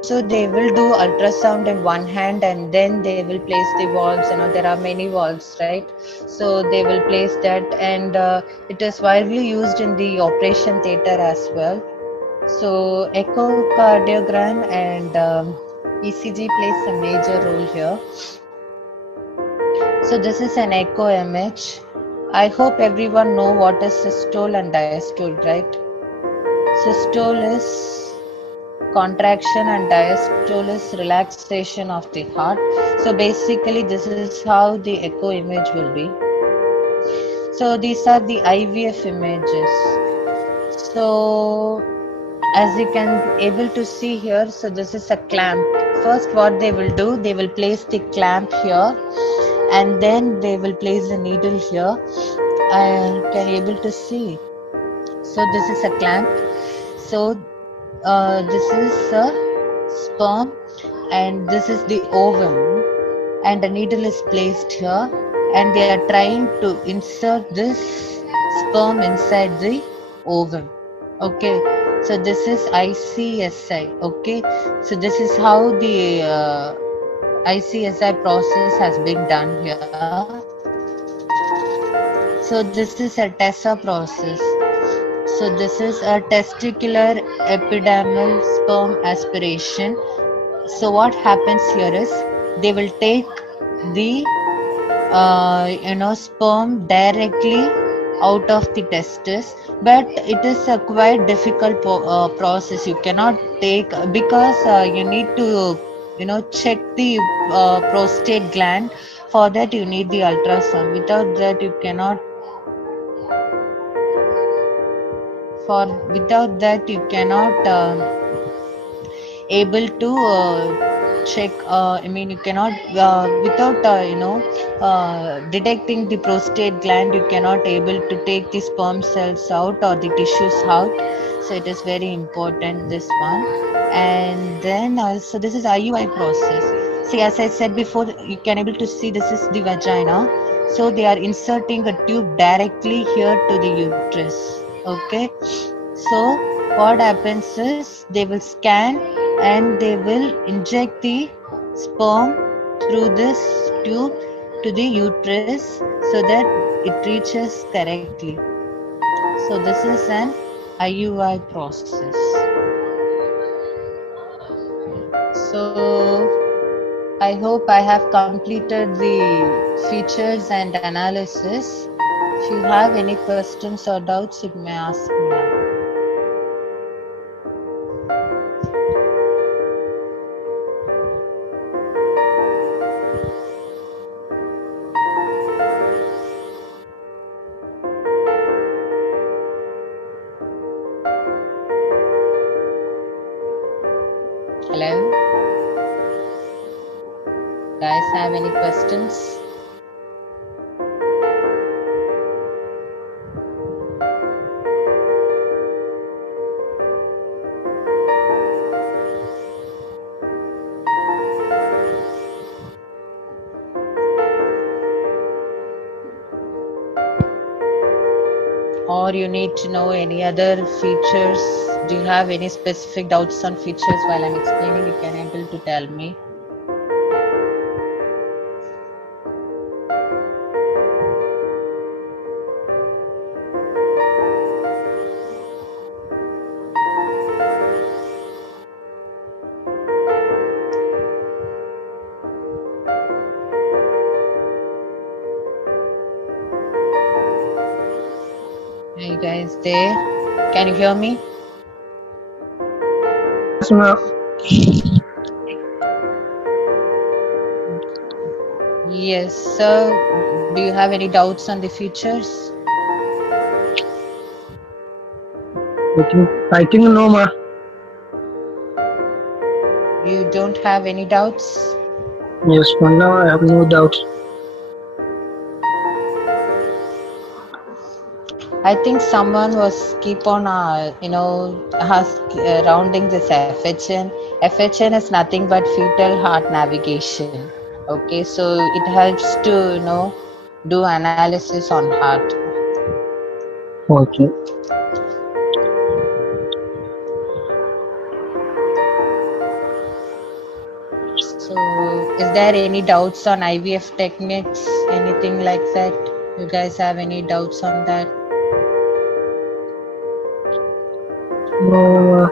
also they will do ultrasound in one hand and then they will place the valves. There are many valves, right? So they will place that, and it is widely used in the operation theater as well. So echocardiogram and ECG plays a major role here. So this is an echo image. I hope everyone know what is systole and diastole, right? Systole is contraction and diastole is relaxation of the heart. So basically this is how the echo image will be. So these are the IVF images. So as you can able to see here, so this is a clamp. First what they will do, they will place the clamp here and then they will place the needle here. I can able to see. So this is a clamp. So this is a sperm and this is the ovum, and a needle is placed here and they are trying to insert this sperm inside the ovum. Okay, so this is ICSI. Okay, so this is how the ICSI process has been done here. So this is a TESA process. So this is a testicular epidermal sperm aspiration. So what happens here is they will take the sperm directly out of the testis, but it is a quite difficult process. You cannot take, because you need to check the prostate gland. For that you need the ultrasound. Without that you cannot able to check. You cannot without detecting the prostate gland, you cannot able to take the sperm cells out or the tissues out. So it is very important, this one. And then also this is IUI process. See, as I said before, you can able to see this is the vagina. So they are inserting a tube directly here to the uterus. Okay, so what happens is they will scan and they will inject the sperm through this tube to the uterus so that it reaches correctly. So this is an IUI process. So I hope I have completed the features and analysis. If you have any questions or doubts, you may ask me now. Hello? Guys, have any questions? Or you need to know any other features? Do you have any specific doubts on features while I'm explaining? You can able to tell me. Are you guys there? Can you hear me? Yes, ma'am. Yes, sir. Do you have any doubts on the features? I think no, ma. You don't have any doubts? Yes, for now I have no doubt. I think someone was keep on, rounding this FHN. FHN is nothing but fetal heart navigation. Okay, so it helps to, do analysis on heart. Okay. Is there any doubts on IVF techniques? Anything like that? You guys have any doubts on that? No,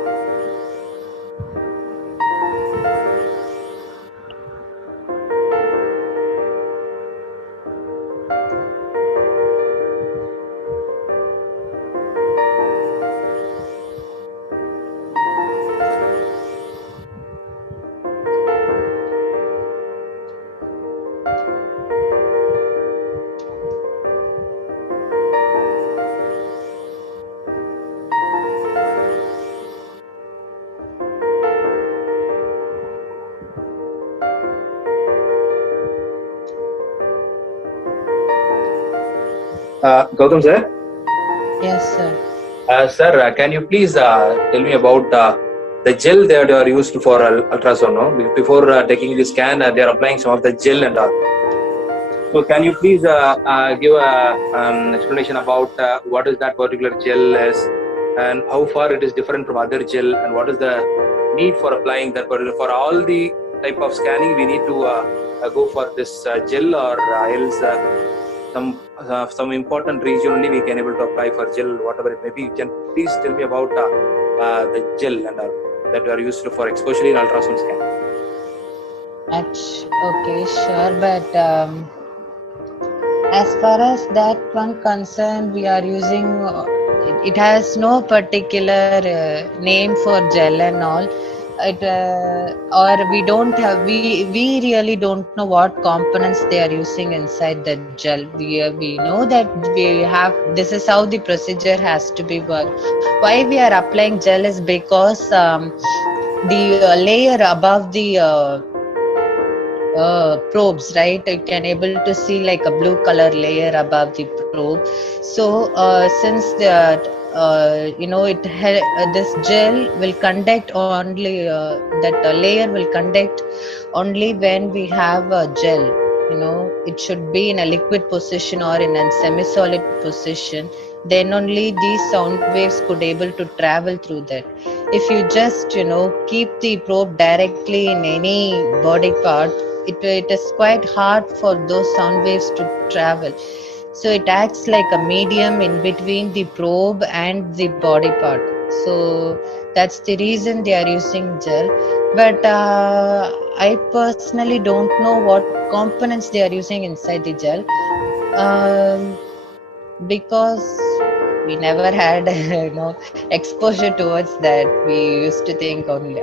Gautam sir, Yes, sir. sir, can you please tell me about the gel that are used for ultrasound? No? Before taking the scan, they are applying some of the gel and all. So, can you please give a explanation about what is that particular gel is, and how far it is different from other gel, and what is the need for applying that particular for all the type of scanning? We need to go for this gel, or else some important region only we can able to apply for gel, whatever it may be. You can please tell me about the gel and that are used for especially in ultrasound scan. Okay, sure. But as far as that one concerned, we are using. It has no particular name for gel and all. Or we don't have. We really don't know what components they are using inside the gel. We know that we have. This is how the procedure has to be worked. Why we are applying gel is because the layer above the probes, right? You can able to see like a blue color layer above the probe. So since the this gel will conduct only that layer will conduct only when we have a gel. It should be in a liquid position or in a semi-solid position. Then only these sound waves could able to travel through that. If you just keep the probe directly in any body part, it is quite hard for those sound waves to travel. So it acts like a medium in between the probe and the body part. So that's the reason they are using gel. But I personally don't know what components they are using inside the gel, because we never had exposure towards that. We used to think only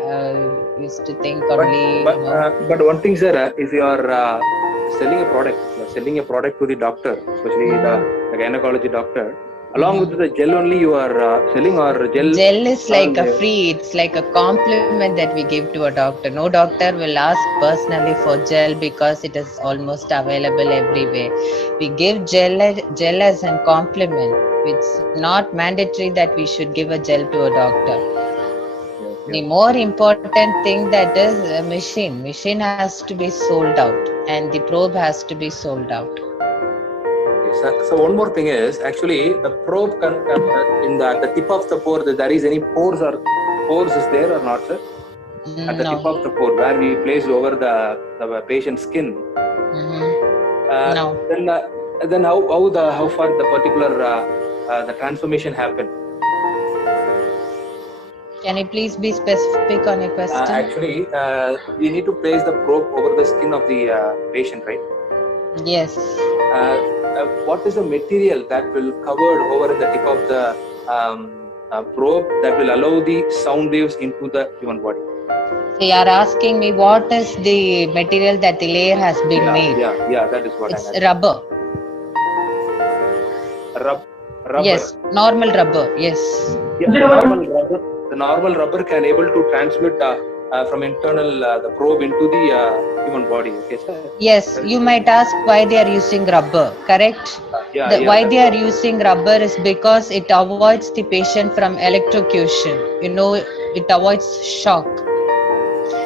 But one thing, sir, if you are selling a product to the doctor, especially the gynecology doctor, along with the gel only you are selling, or gel is like a free, it's like a compliment that we give to a doctor. No doctor will ask personally for gel because it is almost available everywhere. We give gel as a compliment. It's not mandatory that we should give a gel to a doctor. The more important thing that is a machine has to be sold out, and the probe has to be sold out. So one more thing is, actually the probe in the tip of the pore, there is any pores is there or not, sir? At the tip of the pore where we place over the patient's skin. No. Then how far the particular the transformation happened? Can you please be specific on your question? Actually, we need to place the probe over the skin of the patient, right? Yes. What is the material that will cover over the tip of the probe that will allow the sound waves into the human body? So you are asking me what is the material that the layer has been made? Yeah, that is what it's rubber. Rubber. Yes, normal rubber. Yes. Yeah, the normal rubber can able to transmit from internal the probe into the human body. Okay, sir? Yes, you might ask why they are using rubber, correct? Why they are using rubber is because it avoids the patient from electrocution. It avoids shock.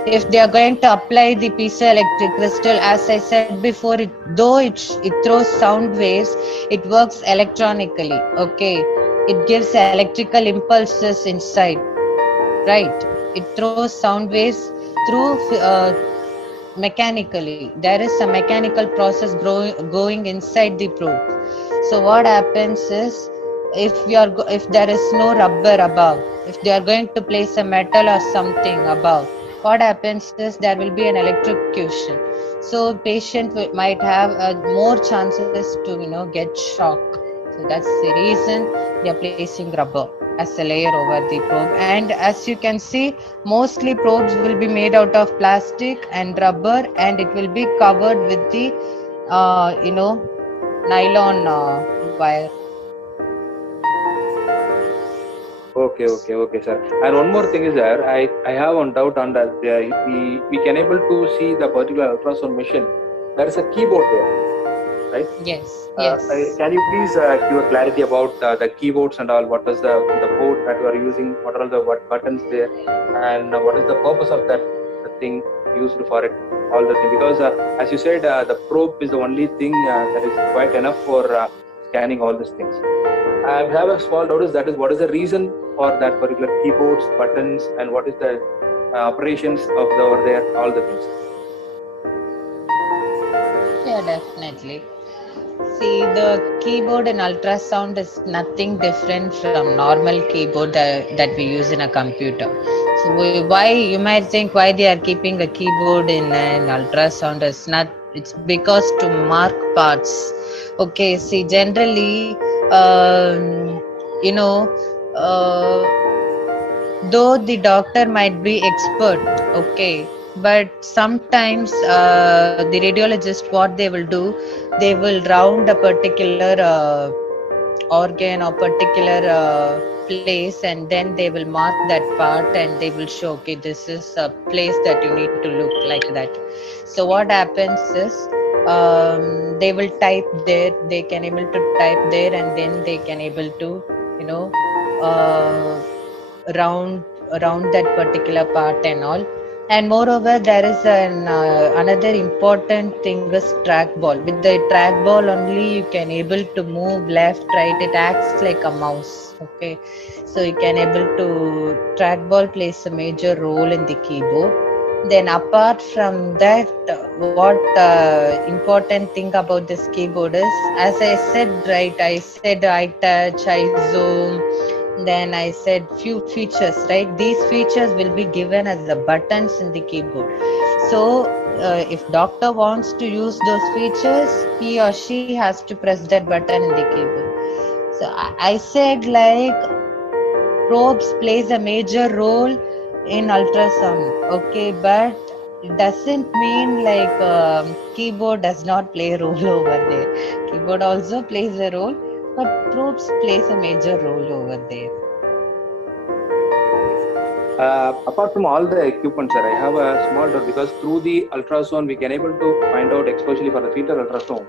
If they are going to apply the piezoelectric crystal, as I said before, though it throws sound waves, it works electronically. Okay, it gives electrical impulses inside, right? It throws sound waves through mechanically. There is a mechanical process going inside the probe. So what happens is, if there is no rubber above, if they are going to place a metal or something above, what happens is there will be an electrocution. So patient might have more chances to get shock. So that's the reason they are placing rubber as a layer over the probe. And as you can see, mostly probes will be made out of plastic and rubber, and it will be covered with the nylon wire. Okay, sir. And one more thing is there, I have one doubt on that. We can able to see the particular ultrasound machine. There is a keyboard there, right? Yes. Can you please give a clarity about the keyboards and all? What is the port that you are using? What are the buttons there? And what is the purpose of that the thing used for it? All the thing, because as you said, the probe is the only thing that is quite enough for scanning all these things. I have a small doubt, that is what is the reason for that particular keyboards, buttons, and what is the operations of over there, all the things. Yeah, definitely. See, the keyboard in ultrasound is nothing different from normal keyboard that we use in a computer. So why you might think why they are keeping a keyboard in an ultrasound is not. It's because to mark parts. Okay, see, generally, you know, though the doctor might be expert, okay, but sometimes the radiologist, what they will do, they will round a particular organ or particular place, and then they will mark that part and they will show, okay, this is a place that you need to look like that. So what happens is, they will type there, they can able to type there, and then they can able to uh, round that particular part and all. And moreover, there is another important thing is trackball. With the trackball only you can able to move left, right. It acts like a mouse. Okay, so you can able to trackball plays a major role in the keyboard. Then apart from that, what important thing about this keyboard is, as I said, right, I said I touch, I zoom, then I said few features, right? These features will be given as the buttons in the keyboard. So if doctor wants to use those features, he or she has to press that button in the keyboard. So I said like probes plays a major role in ultrasound, okay, but it doesn't mean like keyboard does not play a role over there. Keyboard also plays a role, but probes plays a major role over there. Apart from all the equipment, sir, I have a small doubt, because through the ultrasound we can able to find out, especially for the fetal ultrasound,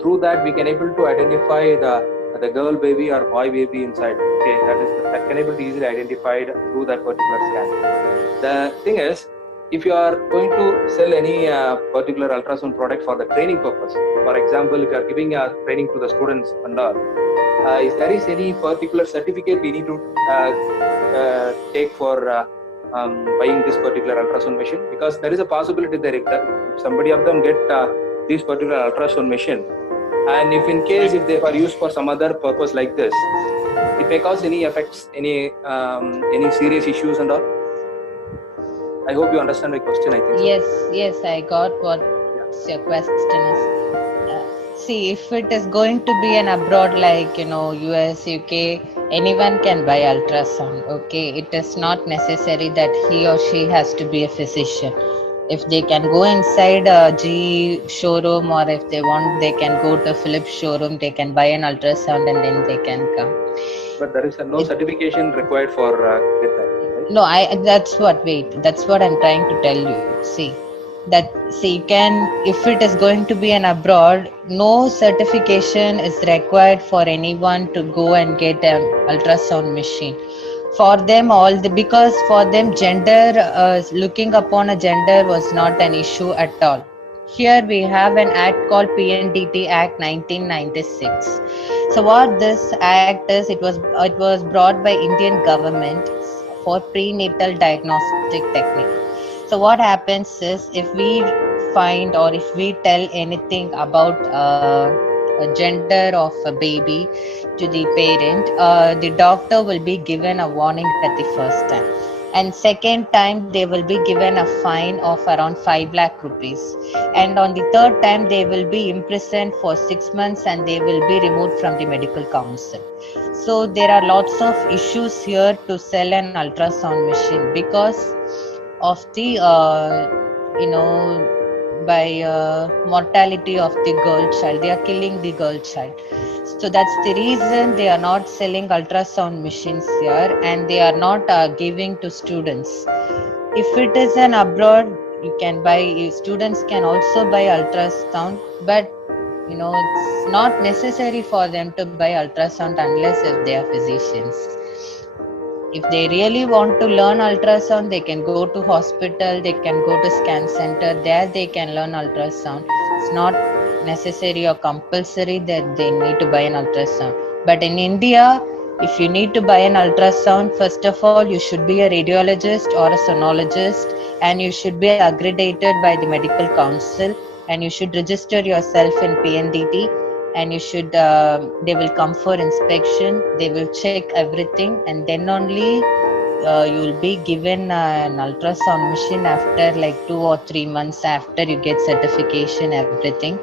through that we can able to identify the girl baby or boy baby inside. Okay, that can able to easily identified through that particular scan. The thing is, if you are going to sell any particular ultrasound product for the training purpose, for example, if you are giving a training to the students and all, if there is any particular certificate we need to take for buying this particular ultrasound machine, because there is a possibility that if somebody of them get this particular ultrasound machine, and if in case if they are used for some other purpose like this, it may cause any effects, any serious issues and all. I hope you understand my question. I think so. Yes, I got what your question is. See, if it is going to be an abroad like US, UK, anyone can buy ultrasound. Okay, it is not necessary that he or she has to be a physician. If they can go inside a GE showroom, or if they want, they can go to Philips showroom, they can buy an ultrasound and then they can come. But there is no certification required for with that, right? No, that's what I'm trying to tell you. See, you can, if it is going to be an abroad, no certification is required for anyone to go and get an ultrasound machine. For them, because for them gender, looking upon a gender was not an issue at all. Here we have an act called PNDT Act 1996. So what this act is, it was brought by Indian government for prenatal diagnostic technique. So what happens is, if we find or if we tell anything about a gender of a baby to the parent, the doctor will be given a warning at the first time. And second time, they will be given a fine of around 5 lakh rupees. And on the third time, they will be imprisoned for 6 months and they will be removed from the medical council. So there are lots of issues here to sell an ultrasound machine because of the by mortality of the girl child. They are killing the girl child. So that's the reason they are not selling ultrasound machines here, and they are not giving to students. If it is an abroad, you can buy. Students can also buy ultrasound, but it's not necessary for them to buy ultrasound unless if they are physicians. If they really want to learn ultrasound, they can go to hospital, they can go to scan center, there they can learn ultrasound. It's not necessary or compulsory that they need to buy an ultrasound. But in India, if you need to buy an ultrasound, first of all, you should be a radiologist or a sonologist, and you should be accredited by the medical council, and you should register yourself in PNDT, and you should they will come for inspection, they will check everything, and then only you will be given an ultrasound machine after like 2 or 3 months after you get certification, everything,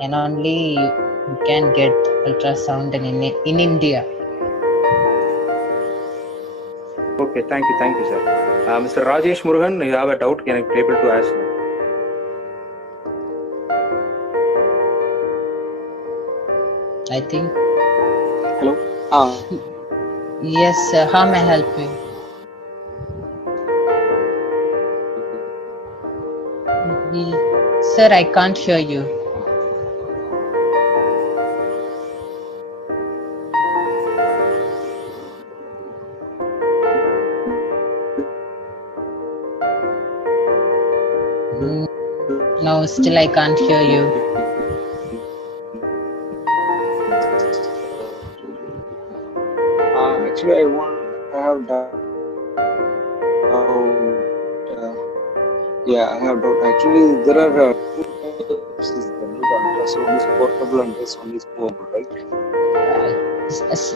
and only you can get ultrasound in India. Okay, thank you, sir. Mr. Rajesh Murugan, you have a doubt? Can I be able to ask? I think. Hello. Yes, sir. How may I help you? Sir, I can't hear you. No, still I can't hear you. Actually, I have doubt. Yeah, I have doubt. Actually, there are two types. The ultrasound is portable and this one is mobile, right?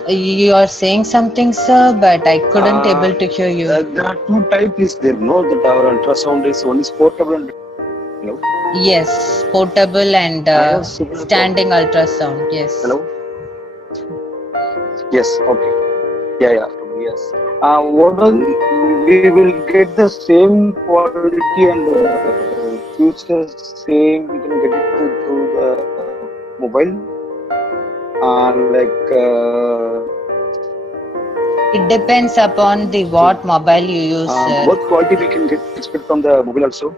You are saying something, sir, but I couldn't able to hear you. There are two types. There no that our ultrasound is one is portable and hello. Yes, portable and standing ultrasound. Yes. Hello. Yes. Okay. Yeah. Yes. What we will get the same quality and future same. We can get it through the mobile. It depends upon the what mobile you use, sir. What quality we can expect from the mobile also?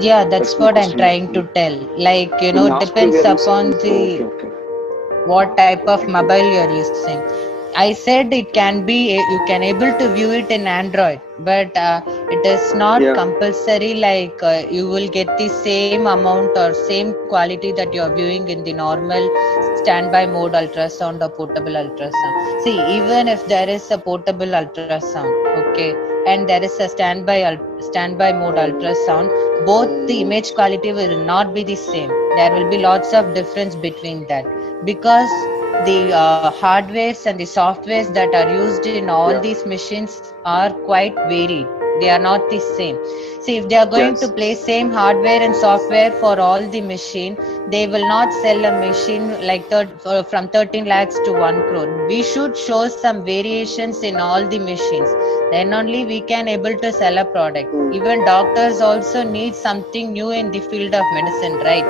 Yeah, that's what I'm trying to tell. Like, it depends upon the what type of mobile you're using. I said it can be, you can able to view it in Android, but it is not compulsory like you will get the same amount or same quality that you're viewing in the normal standby mode ultrasound or portable ultrasound. See, even if there is a portable ultrasound, okay, and there is a standby mode ultrasound, both the image quality will not be the same. There will be lots of difference between that, because the hardwares and the softwares that are used in all these machines are quite varied. They are not the same. See, if they are going to place same hardware and software for all the machine, they will not sell a machine like from 13 lakhs to 1 crore. We should show some variations in all the machines. Then only we can able to sell a product. Even doctors also need something new in the field of medicine, right?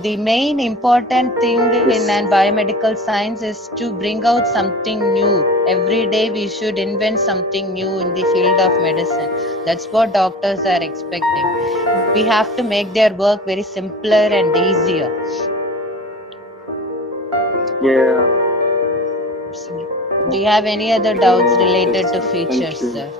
The main important thing in biomedical science is to bring out something new. Every day we should invent something new in the field of medicine. That's what doctors are expecting. We have to make their work very simpler and easier. Yeah. Do you have any other doubts related to features, sir?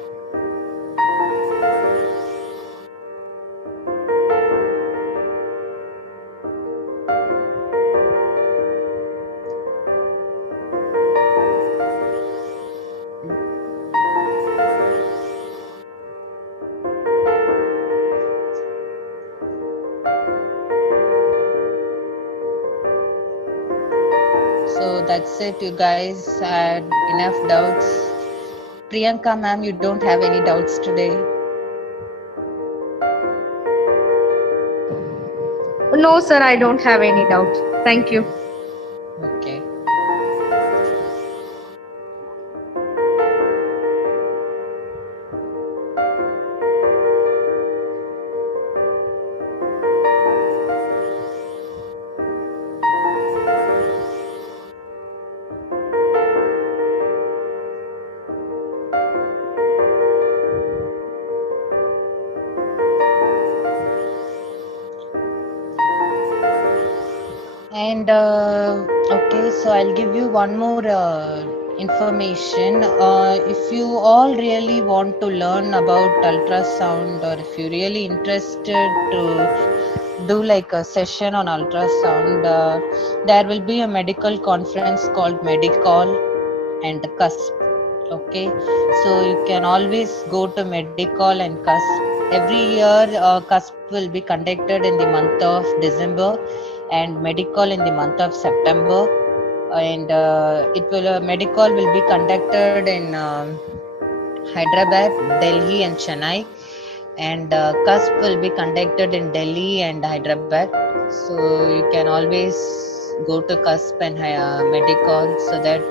So that's it, you guys had enough doubts. Priyanka ma'am, you don't have any doubts today? No, sir, I don't have any doubt. Thank you. Okay. And okay, so I'll give you one more information. If you all really want to learn about ultrasound, or if you're really interested to do like a session on ultrasound, there will be a medical conference called Medicall and CUSP. Okay, so you can always go to Medicall and CUSP. Every year, CUSP will be conducted in the month of December, and Medicall in the month of September. And Medicall will be conducted in Hyderabad, Delhi, and Chennai, and CUSP will be conducted in Delhi and Hyderabad. So you can always go to CUSP and Medicall, so that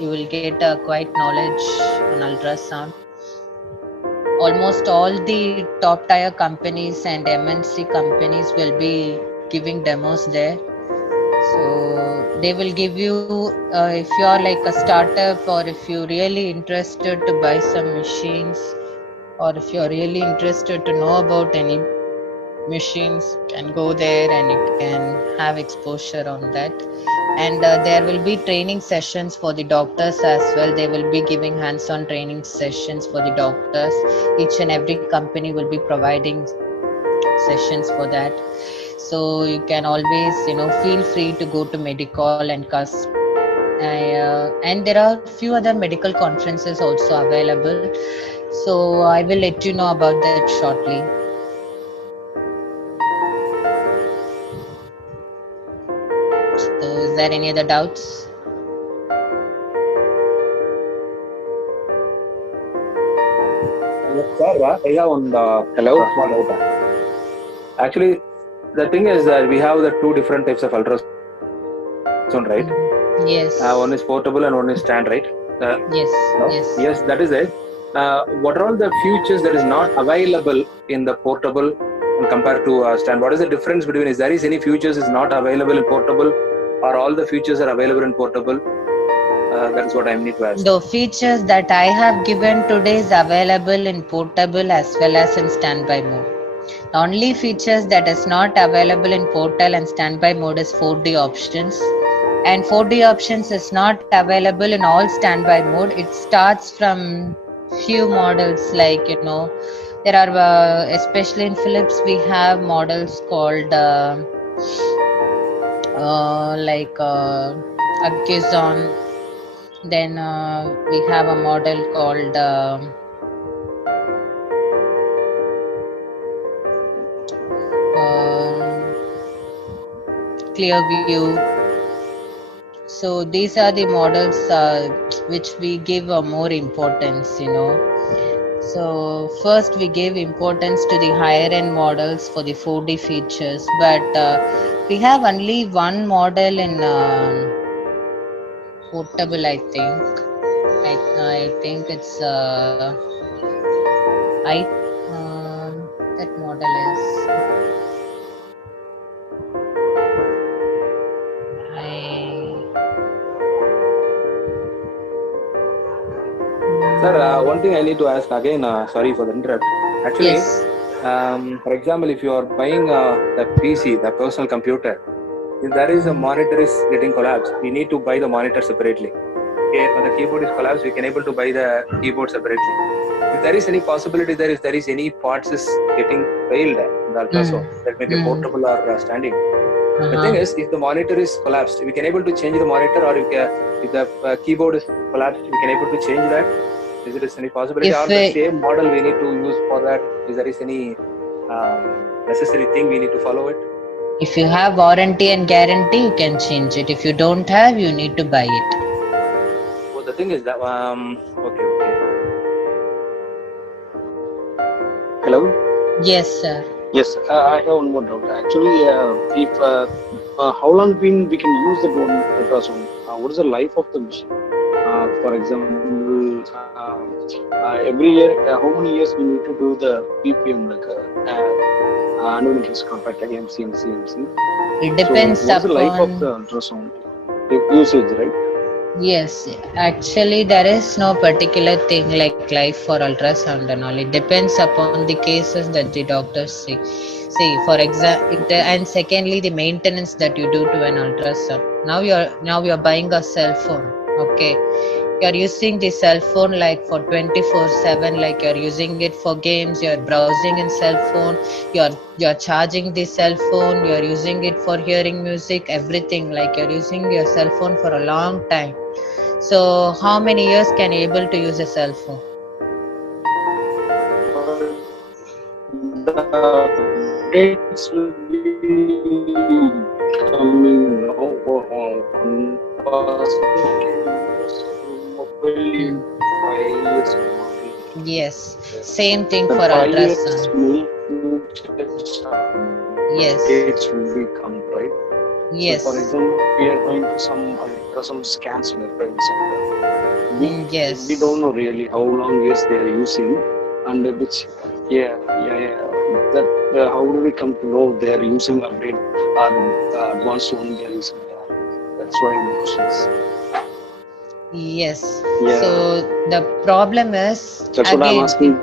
you will get quite knowledge on ultrasound. Almost all the top tier companies and MNC companies will be giving demos there. So they will give you, if you're like a startup, or if you're really interested to buy some machines, or if you're really interested to know about any machines, you can go there and you can have exposure on that. And there will be training sessions for the doctors as well. They will be giving hands-on training sessions for the doctors. Each and every company will be providing sessions for that. So you can always, feel free to go to Medicall and CUSP. And there are few other medical conferences also available. So I will let you know about that shortly. So is there any other doubts? Sir, I have one Hello? small doubt. Actually, the thing is that we have the two different types of ultrasound, right? Yes. One is portable and one is stand, right? Yes. No? Yes. Yes, that is it. What are all the features that is not available in the portable and compared to stand? What is the difference between, is there is any features is not available in portable, or all the features are available in portable? That is what I need to ask. The features that I have given today is available in portable as well as in standby mode. The only features that is not available in portal and standby mode is 4D options. And 4D options is not available in all standby mode. It starts from few models, like, there are, especially in Philips, we have models called Accuzon. Then we have a model called Clearview. So these are the models which we give more importance, So first we give importance to the higher end models for the 4D features, but we have only one model in portable, I think. I think it's that model is Sir, one thing I need to ask again, sorry for the interrupt. Actually, yes. For example, if you are buying the PC, the personal computer, if there is a monitor is getting collapsed, we need to buy the monitor separately. Okay, when the keyboard is collapsed, we can able to buy the keyboard separately. If there is any possibility there, if there is any parts is getting failed in the ultrasound, that may be portable or standing. The thing is, if the monitor is collapsed, we can able to change the monitor, or if the keyboard is collapsed, we can able to change that. Is there any possibility, or the same model we need to use for that? Is there any necessary thing we need to follow it? If you have warranty and guarantee, you can change it. If you don't have, you need to buy it. Well, the thing is that okay. Hello. Yes, sir. Yes, I have one more doubt. Actually, if how long we can use that one ultrasound? What is the life of the machine? For example, every year, how many years we need to do the PPM, like annual interest contract, AMC and CMC? It depends So, what is the life of upon. the ultrasound usage, right? Yes, actually, there is no particular thing like life for ultrasound and all. It depends upon the cases that the doctors see. See, for example, and secondly, the maintenance that you do to an ultrasound. Now you're buying a cell phone. Okay, you're using the cell phone like for 24/7. Like you're using it for games. You're browsing in cell phone. You're charging the cell phone. You're using it for hearing music. Everything like you're using your cell phone for a long time. So, how many years can you able to use a cell phone? The updates will be coming now. One person can use mobile in 5 years only. Yes, same thing The for 5 years ultrasound. may future Yes, updates will be come, right? So, yes, for example, we are going to some ultrasound scans in a private center. yes. We don't know really how long years they are using and which, yeah. That how do we come to know they are using update or advanced one they are using? That's why the questions. Yes. Yeah. So the problem is That's what I'm again. asking.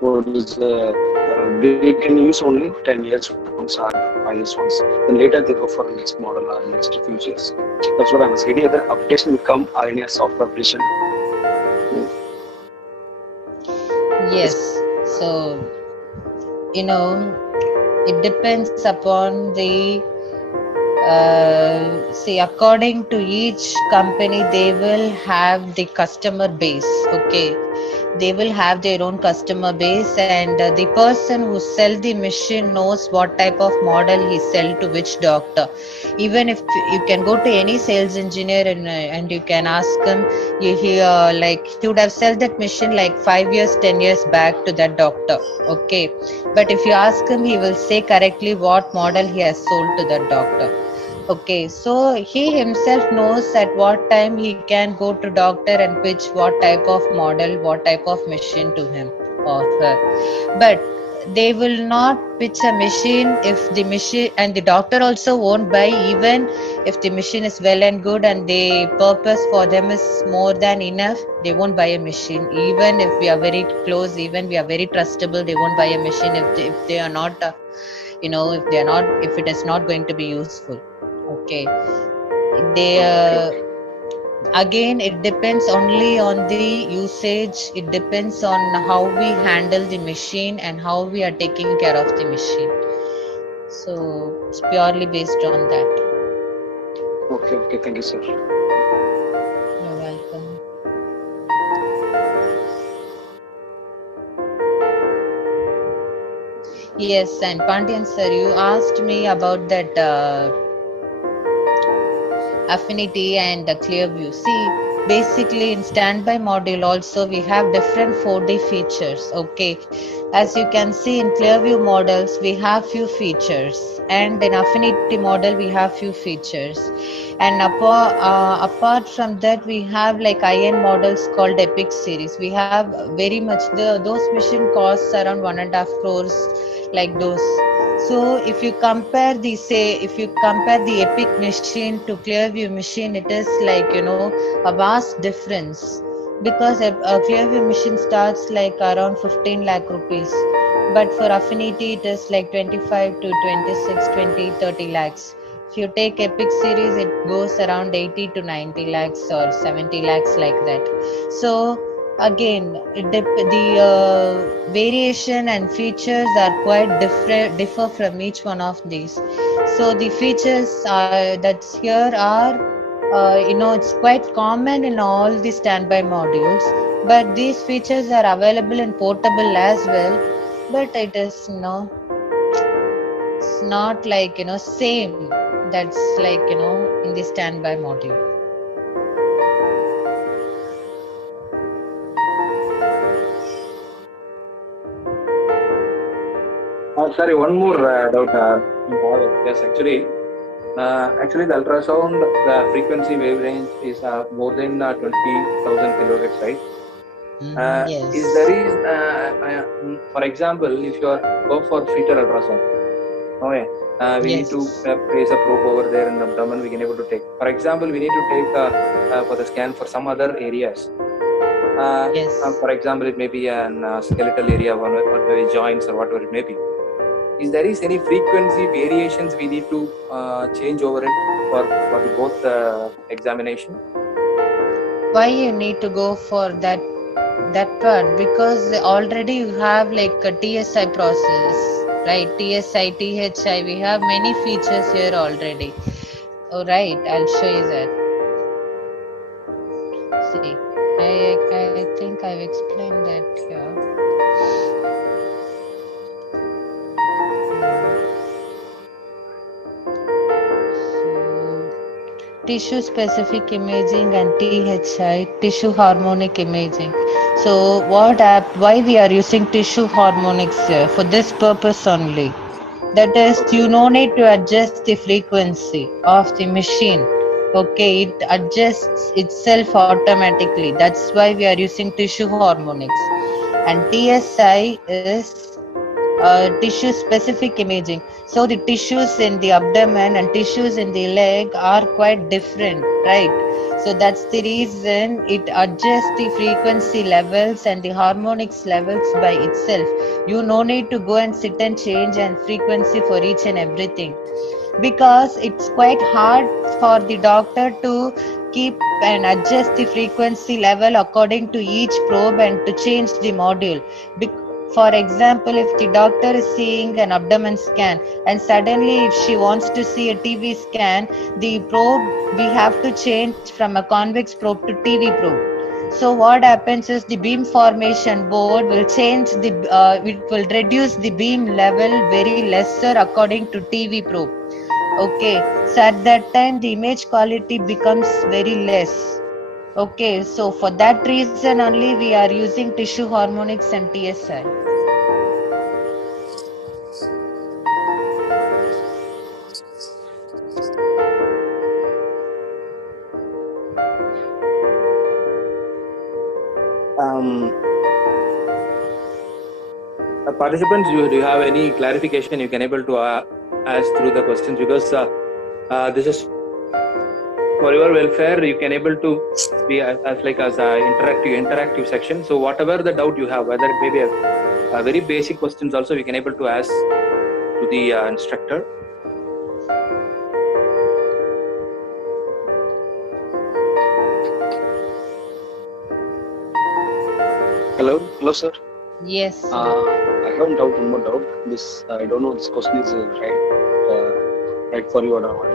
What is they can use only 10 years once or 5 years once. Then later they go for next model or next features. That's what I'm asking. Any other updates will come or any software updation? Yes. So it depends upon the see, according to each company, they will have the customer base. Okay, they will have their own customer base, and the person who sell the machine knows what type of model he sell to which doctor. Even if you can go to any sales engineer and you can ask him, like he would have sold that machine like 5 years, 10 years back to that doctor. Okay, but if you ask him, he will say correctly what model he has sold to that doctor. Okay, so he himself knows at what time he can go to doctor and pitch what type of model, what type of machine to him or her. But they will not pitch a machine if the machine, and the doctor also won't buy even if the machine is well and good and the purpose for them is more than enough. They won't buy a machine even if we are very close, even we are very trustable. They won't buy a machine if they are not if it is not going to be useful. Okay, they again, it depends only on the usage. It depends on how we handle the machine and how we are taking care of the machine. So it's purely based on that. Okay, thank you, sir. You're welcome. Yes, and Pandian sir, you asked me about that affinity and clear view. See, basically in standby module also we have different 4D features. Okay, as you can see in Clearview models we have few features, and in affinity model we have few features, and apart from that we have like IN models called Epic series. We have very much those machine costs around 1.5 crores, like those. So if you compare the Epic machine to Clearview machine, it is like a vast difference, because a Clearview machine starts like around 15 lakh rupees, but for Affinity it is like 25 to 26, 20, 30 lakhs. If you take Epic series, it goes around 80 to 90 lakhs or 70 lakhs, like that. So again, the variation and features are quite differ from each one of these. So the features that's here are It's quite common in all the standby modules, but these features are available in portable as well. But it is, it's not like, same. That's like, in the standby module. Sorry, one more doubt. Yes, actually, the ultrasound frequency wave range is more than 20,000 kilohertz, right? Yes. Is there is, for example, if you are go for fetal ultrasound, okay, we need Yes. to place a probe over there in the abdomen. We can able to take. For example, we need to take for the scan for some other areas. Yes. For example, it may be an skeletal area, one or joints or whatever it may be. Is there is any frequency variations we need to change over it for the both examination? Why you need to go for that part? Because already you have like a TSI process, right? TSI, THI, we have many features here already. Oh, right, I'll show you that. See, I think I've explained that here. Tissue specific imaging and THI, tissue harmonic imaging. So why we are using tissue harmonics here? For this purpose only. That is, you no need to adjust the frequency of the machine. Okay, it adjusts itself automatically. That's why we are using tissue harmonics. And TSI is tissue specific imaging. So the tissues in the abdomen and tissues in the leg are quite different, right? So that's the reason it adjusts the frequency levels and the harmonics levels by itself. You no need to go and sit and change and frequency for each and everything, because it's quite hard for the doctor to keep and adjust the frequency level according to each probe and to change the module. For example, if the doctor is seeing an abdomen scan and suddenly if she wants to see a TV scan, the probe we have to change from a convex probe to TV probe. So what happens is the beam formation board will change it will reduce the beam level very lesser according to TV probe. Okay, so at that time the image quality becomes very less. Okay, so for that reason only we are using tissue harmonics and TSI. Participants, do you have any clarification you can able to ask through the questions, because this is for your welfare. You can able to be as interactive section. So whatever the doubt you have, whether it may be a very basic questions also, we can able to ask to the instructor. Hello, sir. Yes. I have a doubt, one more doubt. This I don't know. This question is right for you or not.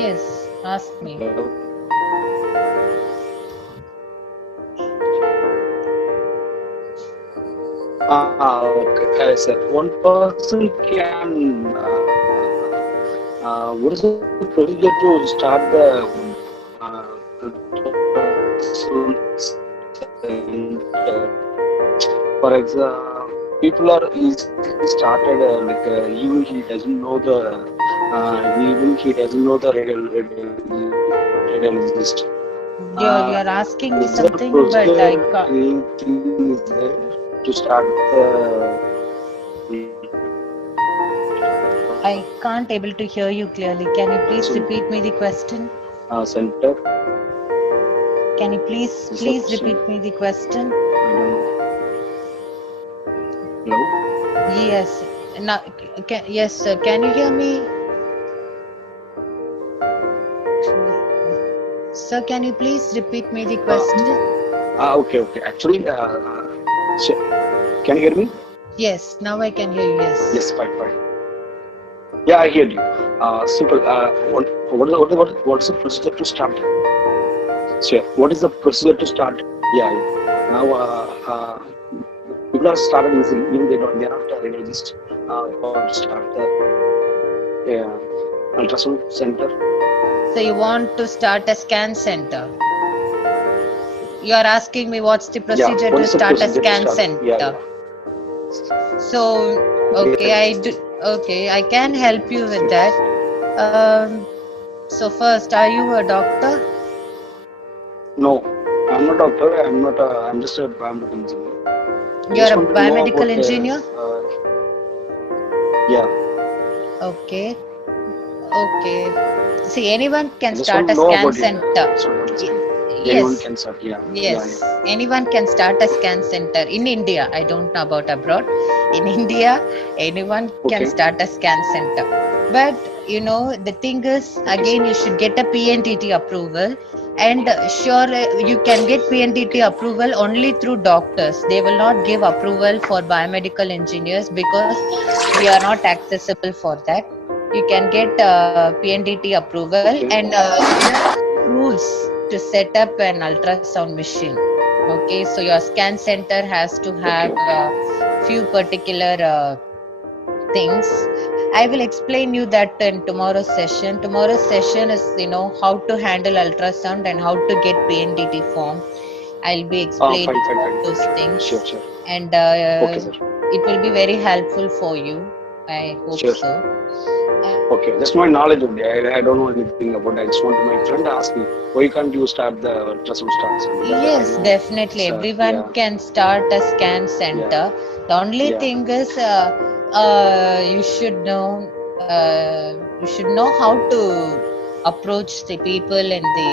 Yes, ask me. Okay, sir. One person can. What is the procedure to start the for example, people are easily started even he doesn't know the radiologist. You're asking me something, but I can't. Anything is there to start the. I can't able to hear you clearly. Can you please repeat me the question? Center. Can you please repeat me the question? Hello. Yes. Now, yes, sir. Can you hear me? Sir, can you please repeat me the question? Okay. Actually, can you hear me? Yes. Now I can hear you. Yes. Yes, fine. Yeah, I hear you. Simple. What's the procedure to start? Sure. What is the procedure to start? Yeah. Now people are started using, even they are not radiologist or start the ultrasound center. So you want to start a scan center? You are asking me what's the procedure what to is the start a procedure to scan start? center? Yeah. So okay, I can help you with that. So first, are you a doctor? No, I'm not a doctor. I'm just a biomedical engineer. I You're just a want to know biomedical about, engineer? Yeah. Okay. See, anyone I can just start want to a know scan about it. center. That's what I'm asking. Anyone Yes, can start. Yeah. yes. Anyone can start a scan center in India. I don't know about abroad. In India, anyone can Okay. start a scan center. But you know, the thing is, again, you should get a PNTT approval. And sure, you can get PNTT approval only through doctors. They will not give approval for biomedical engineers because we are not accessible for that. You can get PNTT approval, Okay. and there are rules to set up an ultrasound machine. Okay, so your scan center has to have few particular things. I will explain you that in tomorrow's session. Tomorrow's session is, you know, how to handle ultrasound and how to get PNDT form. I'll be explaining Fine. those things, Sure. and Okay, sir. it will be very helpful for you. I hope Sure. so. Okay, just my knowledge only. I don't know anything about it. I just want my friend ask me, why can't you start the ultrasound starts? Yes, definitely. Everyone can start a scan center. The only thing is, you should know how to approach the people in the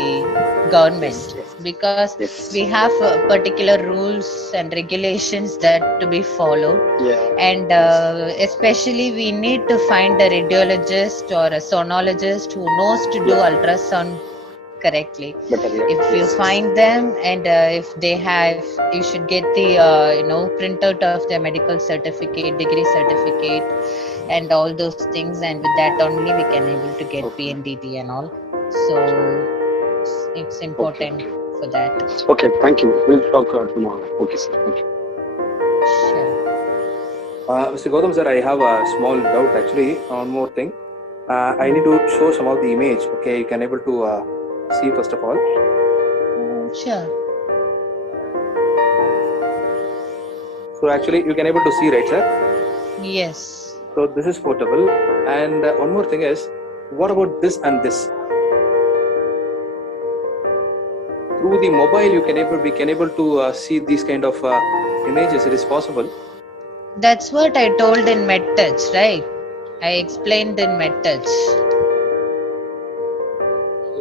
government, because we have particular rules and regulations that to be followed. And especially we need to find a radiologist or a sonologist who knows to do ultrasound correctly. If you find them, and if they have, you should get the printout of their medical certificate, degree certificate, and all those things, and with that only we can able to get PNDT and all. So it's important for that. Okay, thank you. We'll talk tomorrow. Okay, sir. Thank you. Sure. Mr. Gautam sir, I have a small doubt actually. One more thing. I need to show some of the image. Okay, you can able to see first of all. Sure. So actually you can able to see, right sir? Yes. So this is portable, and one more thing is, what about this and this? Through the mobile we can able to see these kind of images. It is possible. That's what I told in MedTouch, right? I explained in MedTouch.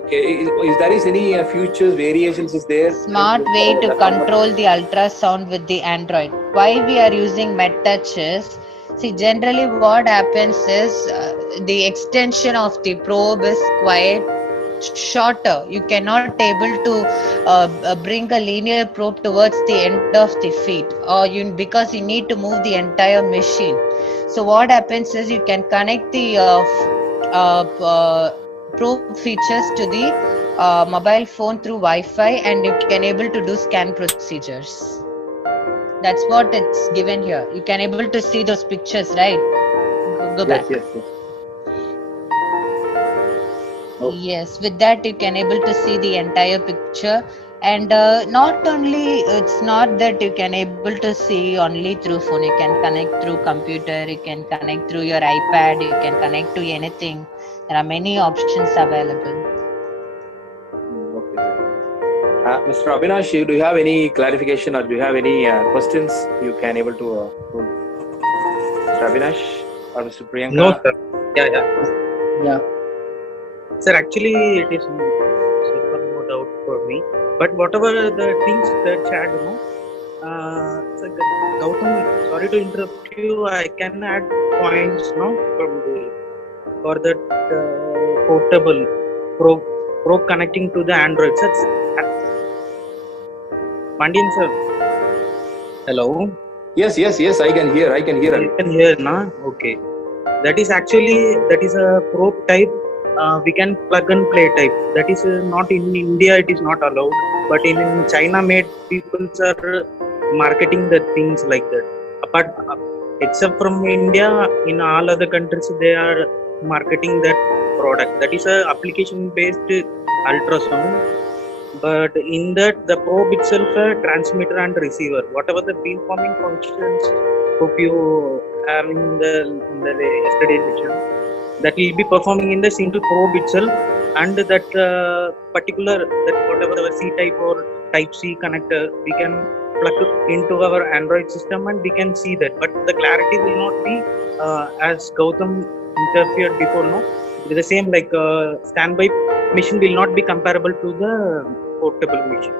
Okay, is there any futures variations is there? Smart way to control the ultrasound with the Android. Why we are using MedTouch is, see, generally what happens is the extension of the probe is quite shorter. You cannot able to bring a linear probe towards the end of the feet, or because you need to move the entire machine. So what happens is you can connect the probe features to the mobile phone through Wi-Fi, and you can able to do scan procedures. That's what it's given here. You can able to see those pictures, right? Go back. Yes. Yes, with that you can able to see the entire picture, and not only, it's not that you can able to see only through phone. You can connect through computer, you can connect through your iPad, you can connect to anything. There are many options available. Okay. Mr. Avinash, do you have any clarification or do you have any questions you can able to Mr. Avinash or Mr. Priyanka? No, sir. Yeah. Sir, actually, it is no doubt for me. But whatever the things that shared, so Gautam, sorry to interrupt you. I can add points, for that portable probe connecting to the Android. Pandian sir. Hello. Yes. I can hear. You can hear, na? Okay. That is a probe type we can plug and play type. That is not in India, it is not allowed, but in China made people are marketing the things like that. Apart except from India, in all other countries they are marketing that product. That is a application based ultrasound, but in that the probe itself a transmitter and receiver, whatever the beamforming functions. Hope you have in the yesterday's session, that will be performing in the single probe itself, and that particular, that whatever the C type or type C connector we can plug into our Android system and we can see that, but the clarity will not be as Gautam interfered before. No, it is the same, like standby machine will not be comparable to the portable machine.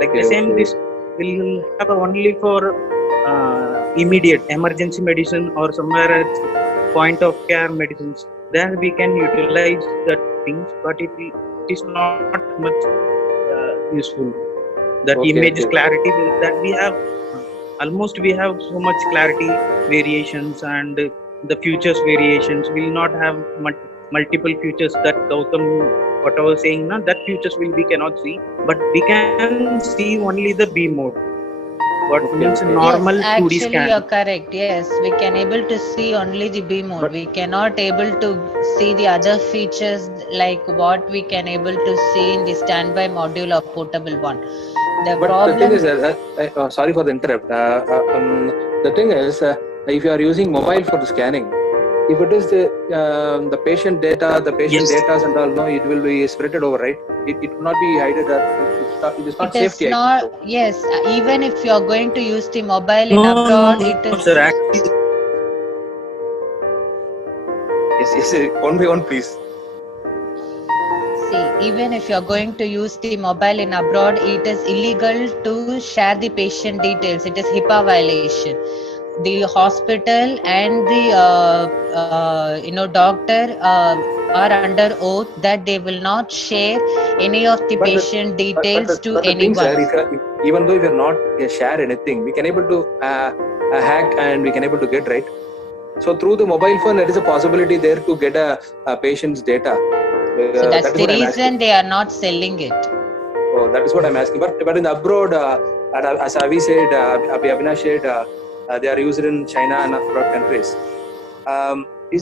Like the same, this will have only for immediate emergency medicine or somewhere at point of care medicines. Then we can utilize that things, but it is not much useful. That image clarity that we have, almost we have so much clarity variations, and the features variations will not have multiple features that Gautam whatever saying now, that features we cannot see, but we can see only the B mode. What means normal yes, 2D actually scan. you're correct. Yes, we can able to see only the B mode. We cannot able to see the other features like what we can able to see in the standby module of portable one. The thing is, sorry for the interrupt. The thing is, if you are using mobile for the scanning, if it is the patient data, data and all, no, it will be spreaded over, right? It will not be hidden. It is not safety. It is not. Yes, even if you are going to use the mobile in abroad, it is. Sir, actually, yes, one by one, please. See, even if you are going to use the mobile in abroad, it is illegal to share the patient details. It is HIPAA violation. The hospital and the doctor are under oath that they will not share any of the patient details to anyone. Even though we are not share anything, we can able to hack and we can able to get, right? So through the mobile phone, there is a possibility there to get a patient's data. So that's the reason they are not selling it. Oh, that is what I'm asking. But in the abroad, as Avi said, Abhinash said, they are used in China and abroad countries.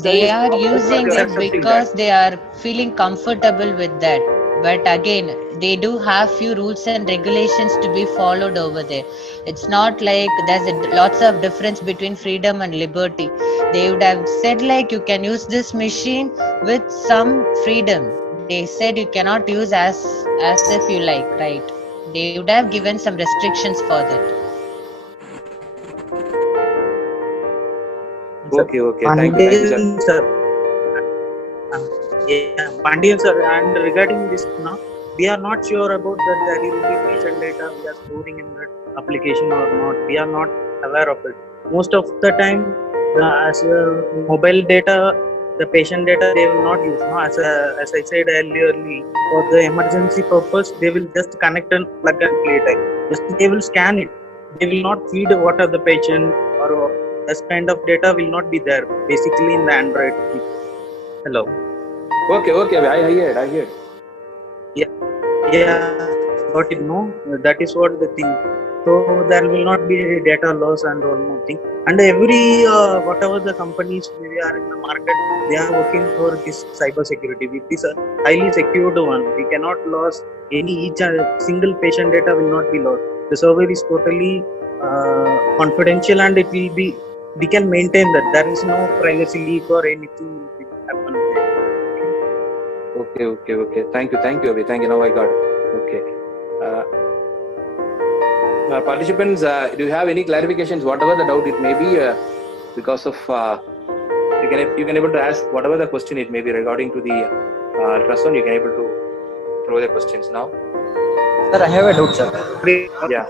They are using it because they are feeling comfortable with that. But again, they do have few rules and regulations to be followed over there. It's not like there's lots of difference between freedom and liberty. They would have said like you can use this machine with some freedom. They said you cannot use as if you like, right? They would have given some restrictions for that. Okay. Thank you, sir. Yeah, Pandian sir, and regarding this now, we are not sure about that there will be patient data we are storing in that application or not. We are not aware of it. Most of the time, as mobile data, the patient data they will not use. No? As I said earlier, for the emergency purpose, they will just connect and plug and play type. Just they will scan it. They will not feed what are the patient or this kind of data will not be there basically in the Android. Hello. Okay, I heard. Yeah, got it. No, that is what the thing. So there will not be data loss and all more thing. And every whatever the companies we are in the market, they are working for this cyber security. It is a highly secured one. We cannot lose each single patient data will not be lost. The server is totally confidential, and it will be. We can maintain that. There is no privacy leak or anything will happen there. Okay. Thank you, Abhi. Thank you. Now I got it. Okay. Participants, do you have any clarifications? Whatever the doubt it may be, because of you can able to ask whatever the question it may be regarding to the ultrasound. You can able to throw the questions now. Sir, I have a doubt, sir. Yeah.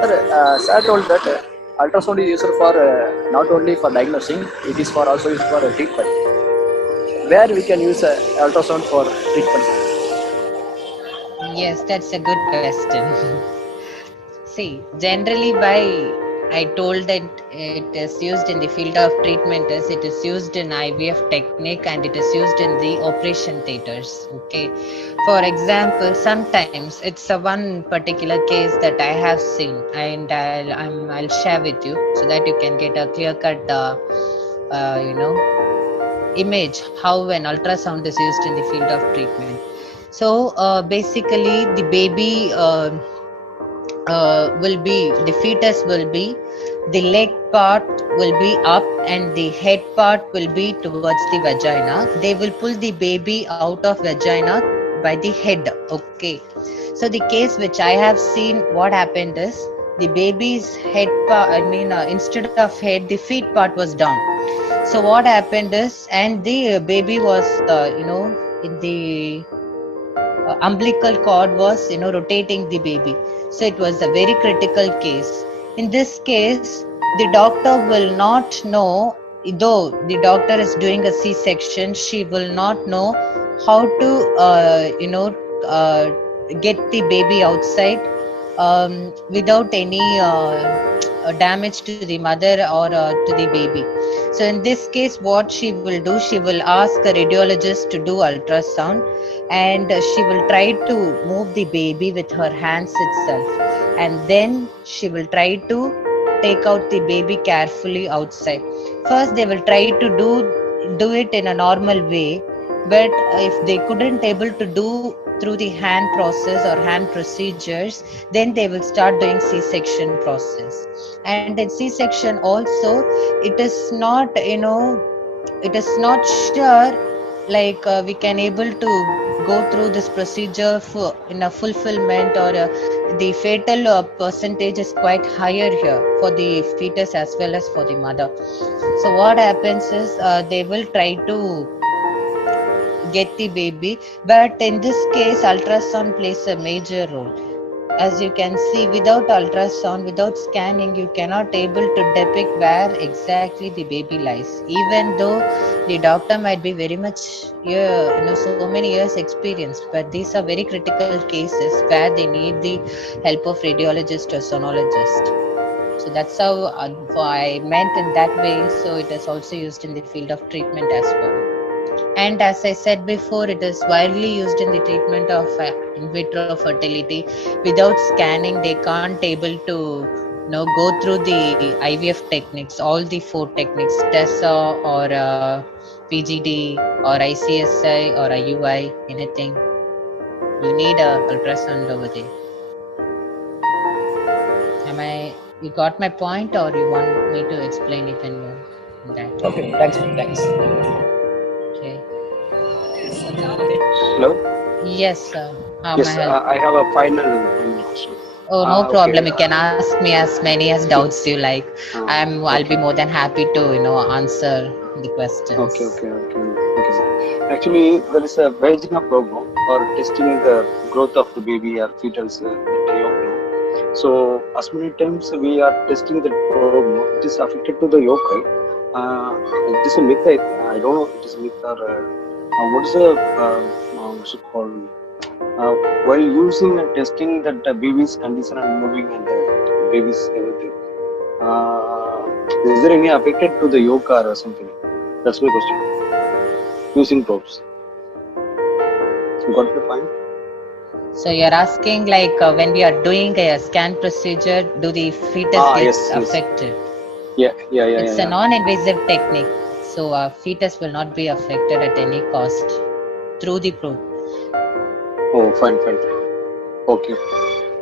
Sir, sir told that ultrasound is used for not only for diagnosing, it is for also used for treatment. Where we can use ultrasound for treatment? Yes, that's a good question. See, generally by I told that it is used in the field of treatment as it is used in IVF technique and it is used in the operation theaters. Okay. For example, sometimes it's a one particular case that I have seen, and I'll share with you so that you can get a clear cut, image how an ultrasound is used in the field of treatment. So basically, the baby. The fetus will be, the leg part will be up and the head part will be towards the vagina. They will pull the baby out of vagina by the head. Okay. So the case which I have seen, what happened is the baby's head part, instead of head, the feet part was down. So what happened is, and the baby was, in the umbilical cord was rotating the baby, so it was a very critical case. In this case, the doctor will not know, though the doctor is doing a C-section, she will not know how to get the baby outside without any damage to the mother or to the baby. So in this case, what she will do, she will ask a radiologist to do ultrasound, and she will try to move the baby with her hands itself, and then she will try to take out the baby carefully outside. First they will try to do it in a normal way, but if they couldn't able to do through the hand process or hand procedures, then they will start doing C-section process. And in C-section also, it is not sure like we can able to go through this procedure for in a fulfillment, or the fatal percentage is quite higher here for the fetus as well as for the mother. So what happens is they will try to get the baby, but in this case ultrasound plays a major role. As you can see, without ultrasound, without scanning, you cannot able to depict where exactly the baby lies, even though the doctor might be very much so many years experienced, but these are very critical cases where they need the help of radiologist or sonologist. So that's how I meant in that way. So it is also used in the field of treatment as well. And as I said before, it is widely used in the treatment of in vitro fertility. Without scanning, they can't able to go through the IVF techniques, all the 4 techniques, TESA or PGD or ICSI or IUI, anything. You need a ultrasound over there. You got my point, or you want me to explain it in that? Okay, thanks. Okay. Hello? Yes, sir. How Yes, may I help? I have a final question. Oh, no problem. Okay. You can ask me as many as doubts you like. I'll be more than happy to answer the questions. Okay. Actually, there is a Vagina program for testing the growth of the baby or fetus that you know. So, as many times we are testing the program, it is affected to the yolk, right? It is a myth. I don't know. It is a myth or what is the what's it called? While using and testing that the baby's condition and moving and the baby's everything, is there any affected to the yolk or something? That's my question. Using probes. You got the point? So you're asking like when we are doing a scan procedure, do the fetus get Yes. affected? Yeah. It's a non-invasive technique, so fetus will not be affected at any cost through the probe. Oh, fine. Okay.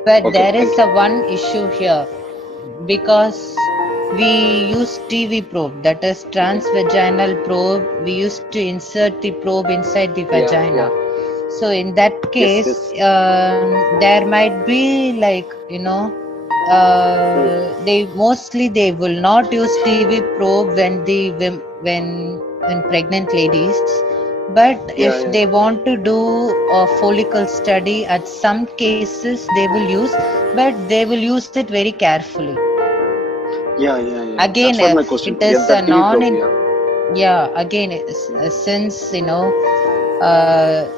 But Okay, there is thank a one issue here, because we use TV probe, that is transvaginal probe. We used to insert the probe inside the vagina. So in that case, there might be like they will not use TV probe when pregnant ladies. But if they want to do a follicle study, at some cases they will use, but they will use it very carefully. Yeah. Again, that's what my question. it is a again, since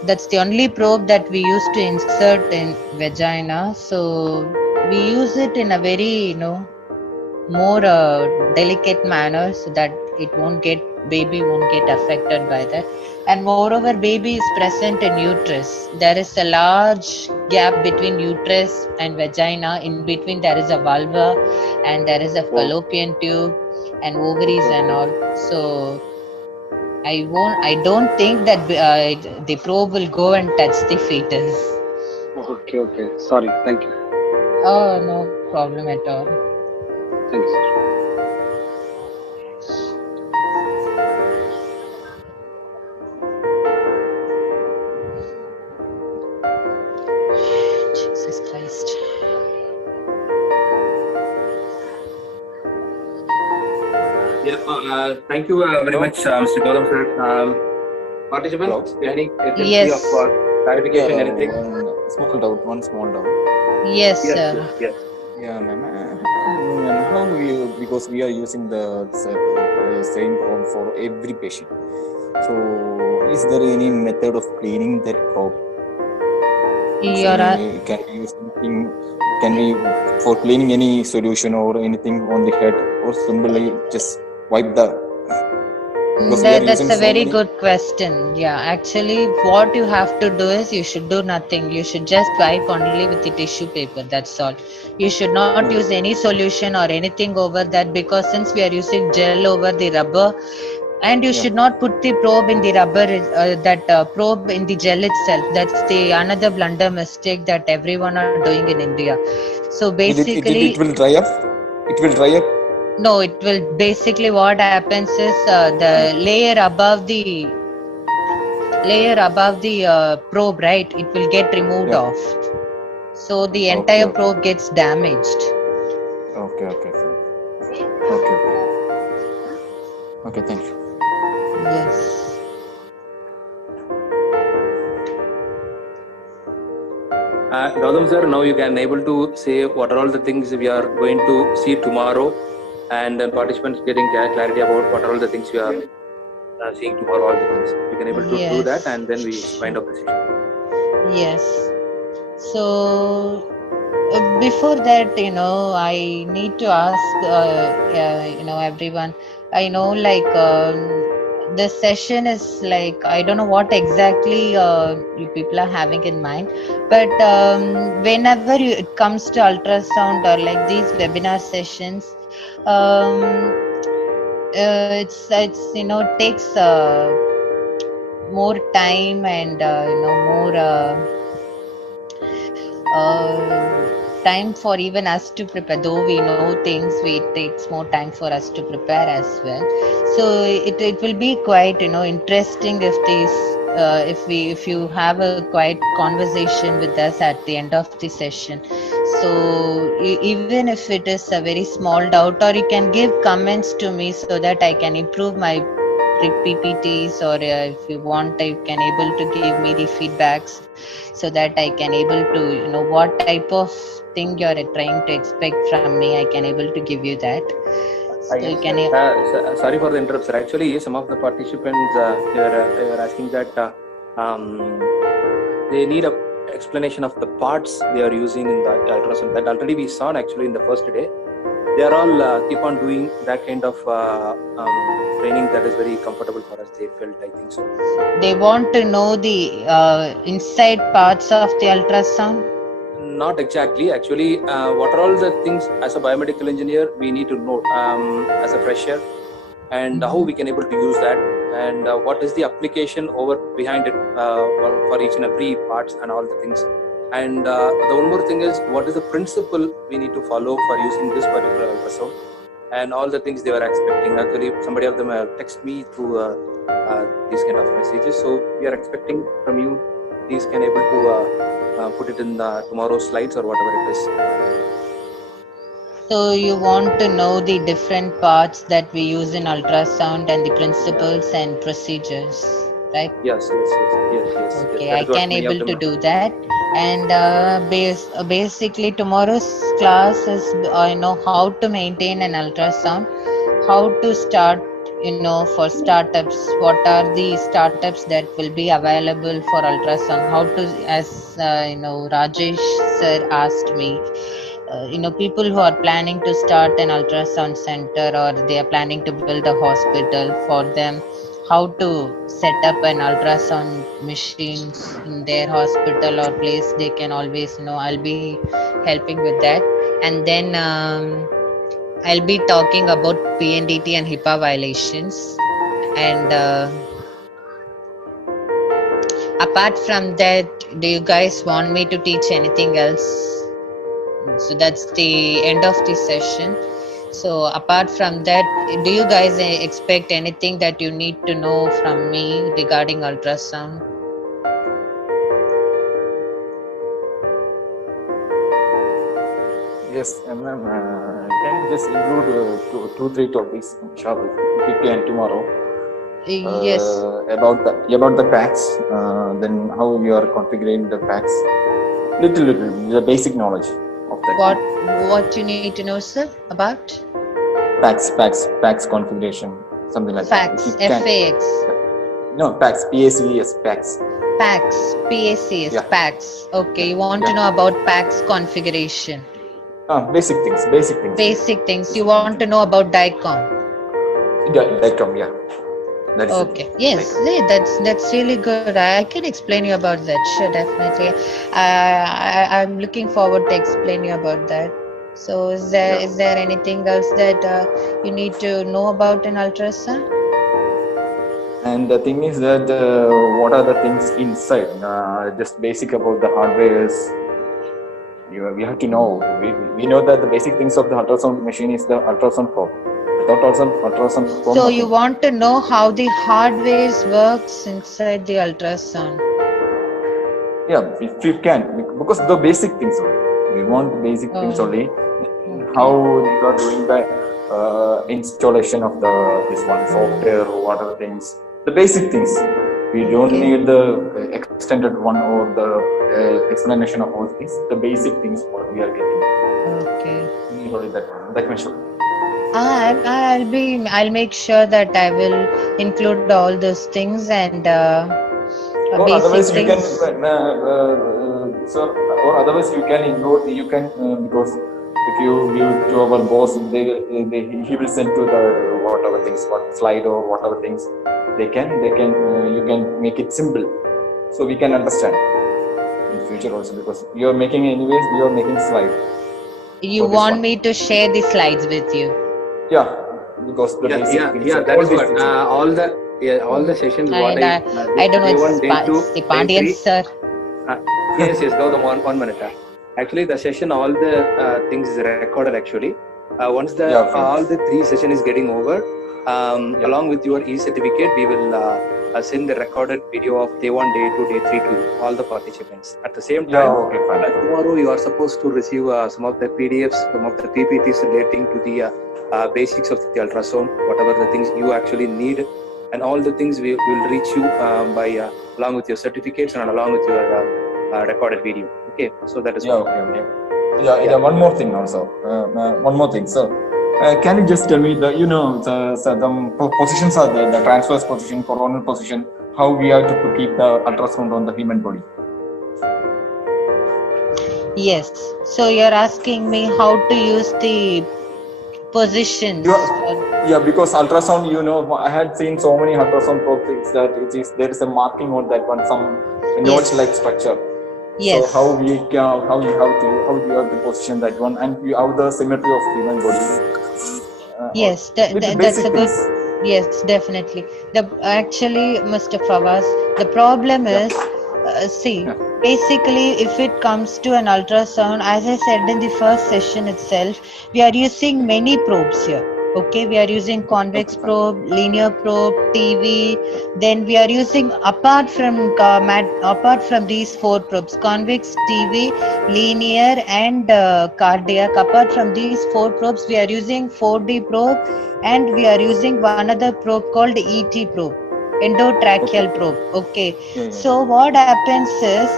that's the only probe that we used to insert in vagina, so we use it in a very more delicate manner, so that baby won't get affected by that. And moreover, baby is present in uterus. There is a large gap between uterus and vagina. In between there is a vulva, and there is a fallopian tube and ovaries and all. So I don't think that the probe will go and touch the fetus. Okay. Sorry. Thank you. Oh, no problem at all. Thank you, sir. Jesus Christ. Yeah, thank you very much, Mr. Gautam sir. Participants, any agency Yes. of clarification, anything? One small doubt. Yes, sir. Yes. Yeah, ma'am. How because we are using the same probe for every patient. So, is there any method of cleaning that probe? Can we use something? Can we for cleaning any solution or anything on the head, or simply just wipe the? That's a very good question. Yeah, actually, what you have to do is you should do nothing. You should just wipe only with the tissue paper. That's all. You should not use any solution or anything over that, because since we are using gel over the rubber, and you should not put the probe in the rubber, probe in the gel itself. That's the another blunder mistake that everyone are doing in India. So basically, it will dry up. It will dry up. No, it will basically what happens is the layer above the probe, right? It will get removed off. So the entire probe gets damaged. Okay. Okay, thank you. Yes. Gautam sir, now you can able to say what are all the things we are going to see tomorrow, and then participants getting clarity about what are all the things we are seeing tomorrow. All the things you can able to do that, and then we wind up the session. Yes. So before that, I need to ask, everyone. I know, like, this session is like, I don't know what exactly you people are having in mind, but whenever it comes to ultrasound or like these webinar sessions, it's takes more time and more time for even us to prepare. Though we know things, it takes more time for us to prepare as well. So it will be quite interesting if you have a quiet conversation with us at the end of the session. So even if it is a very small doubt, or you can give comments to me so that I can improve my PPTs, or if you want, you can able to give me the feedbacks so that I can able to what type of thing you're trying to expect from me. I can able to give you that. So you can. Sorry for the interruption. Actually, some of the participants they were asking that they need a explanation of the parts they are using in the ultrasound. That already we saw actually in the first day. They are all keep on doing that kind of training that is very comfortable for us. They felt, I think so. They want to know the inside parts of the ultrasound. Not exactly. Actually, what are all the things as a biomedical engineer we need to know as a fresher, and how we can able to use that, and what is the application over behind it for each and every parts and all the things. And the one more thing is, what is the principle we need to follow for using this particular ultrasound, and all the things they were expecting. Actually, somebody of them text me through these kind of messages. So we are expecting from you these can able to put it in tomorrow's slides or whatever it is. So you want to know the different parts that we use in ultrasound and the principles and procedures, right? Yes. Okay, I can able to do that. And basically tomorrow's class is how to maintain an ultrasound, how to start for startups, what are the startups that will be available for ultrasound, how to, as Rajesh sir asked me, people who are planning to start an ultrasound center or they are planning to build a hospital, for them how to set up an ultrasound machines in their hospital or place, they can always know. I'll be helping with that. And then I'll be talking about PNDT and HIPAA violations. And apart from that, do you guys want me to teach anything else? So that's the end of the session. So apart from that, do you guys expect anything that you need to know from me regarding ultrasound? Yes, ma'am. Can you just include two, three topics, inshallah, if you can tomorrow? Yes. About the packs, then how you are configuring the packs. Little, the basic knowledge of that. What you need to know, sir, about? Packs configuration, something like Facts, that. If you can. FAX. No, packs, PACS, packs. PACS, PACS, Yeah. PACS. Okay, you want to know about PACS configuration? Basic things. Basic things. You want to know about DICOM? DICOM, yeah. That is Okay. Yes, that's really good. I can explain you about that. Sure, definitely. I'm looking forward to explain you about that. So, is there anything else that you need to know about an ultrasound? And the thing is that what are the things inside? Just basic about the hardwares. We have to know. We know that the basic things of the ultrasound machine is the ultrasound probe. Without ultrasound probe. So you want to know how the hardware works inside the ultrasound? Yeah, if you can, because the basic things only. We want the basic things only. Okay. How you are doing the installation of this one software or whatever things. The basic things. We don't need the extended one or the explanation of all things. The basic things what we are getting. Okay. Only that one. That much. I'll make sure that I will include all those things and Or basic otherwise you things. can, or otherwise you can ignore. You can because if you give to our boss, he will send to the whatever things, what slide or whatever things. They can you can make it simple, so we can understand in future also, because you are making anyways. You are making slide. You want me to share the slides with you? Yeah, because the basic things. Yeah, that is what all the sessions. I don't know. It's the Pandian sir. Yes, Gautam, one minute. Actually, the session, all the things is recorded. Actually, once all the 3 session is getting over, along with your e-certificate, we will send the recorded video of day 1, day 2, day 3 to all the participants. At the same time, tomorrow you are supposed to receive some of the PDFs, some of the PPTs relating to the basics of the ultrasound, whatever the things you actually need, and all the things will reach you by along with your certificates and along with your recorded video. Okay, so that is okay. Yeah. One more thing also. One more thing. So, can you just tell me the positions are there, the transverse position, coronal position, how we have to keep the ultrasound on the human body? Yes. So you're asking me how to use the positions. Yeah, because ultrasound, I had seen so many ultrasound probes that there is a marking on that one, some notch-like structure. Yes. So how you have to position that one, and you have the symmetry of human body. Yes, that's a good. Yes, definitely. Actually, Mr. Fawaz, the problem is, basically, if it comes to an ultrasound, as I said in the first session itself, we are using many probes here. Okay, we are using convex probe, linear probe, TV. Then we are using apart from these 4 probes, convex, TV, linear, and cardiac. Apart from these 4 probes, we are using 4D probe, and we are using one other probe called ET probe, endotracheal probe. Okay. So what happens is,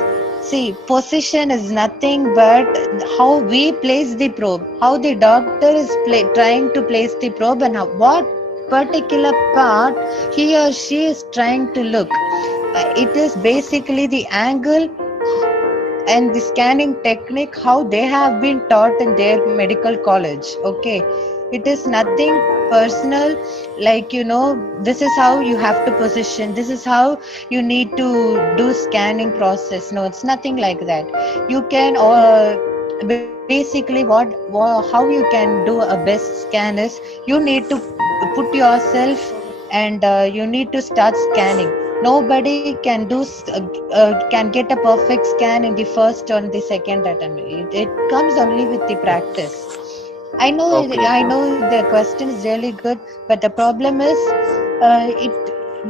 position is nothing but how we place the probe, how the doctor is trying to place the probe, and what particular part he or she is trying to look. It is basically the angle and the scanning technique how they have been taught in their medical college. Okay, it is nothing personal, like this is how you have to position, this is how you need to do scanning process. No, it's nothing like that. You can basically how you can do a best scan is you need to put yourself, and you need to start scanning. Nobody can can get a perfect scan in the first or the second attempt. It comes only with the practice. I know, Okay, I okay. know the question is really good, but the problem is,